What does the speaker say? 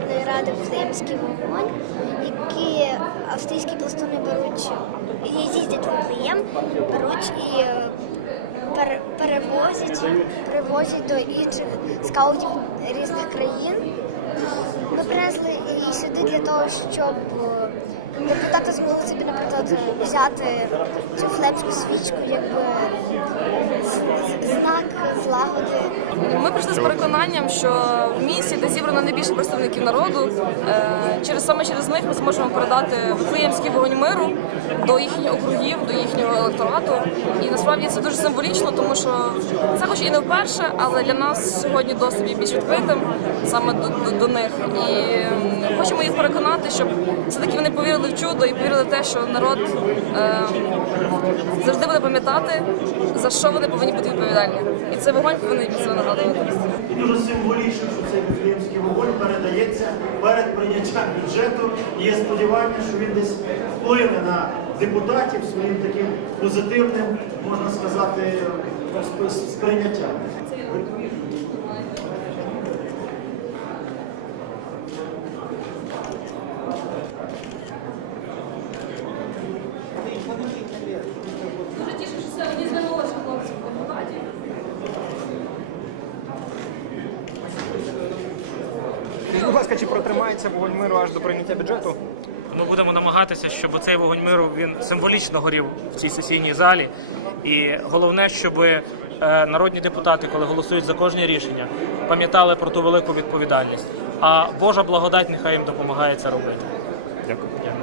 Вифлеємський вогонь, які австрійські пластуни беруть, їздять в Вифлеєм, беруть і е, перевозять, привозять до інших скаутів різних країн. Ми принесли її сюди для того, щоб е, депутати змогли собі, наприклад, взяти цю флемську свічку, якби з- з- знак злагоди. Ми прийшли з переконанням, що в місті, де зібрано найбільше представників народу, е, через саме через них ми зможемо передати Вифлеємський вогонь миру до їхніх округів, до їхнього електорату. І насправді це дуже символічно, тому що це хоч і не вперше, але для нас сьогодні досить є більш відкритим саме до, до, до них. І хочемо їх переконати, щоб все-таки вони повірили в чудо і повірили в те, що народ е, завжди буде пам'ятати, за що вони повинні бути відповідальні. І цей вогонь повинен це нагадувати. Дуже символічно, що цей віфлеємський вогонь передається перед прийняттям бюджету. І є сподівання, що він десь вплине на депутатів своїм таким позитивним, можна сказати, сп- сприйняттям. Скажіть, будь ласка, чи протримається вогонь миру аж до прийняття бюджету? Ми будемо намагатися, щоб цей вогонь миру він символічно горів в цій сесійній залі. І головне, щоб е, народні депутати, коли голосують за кожне рішення, пам'ятали про ту велику відповідальність. А Божа благодать нехай їм допомагає це робити. Дякую. Дякую.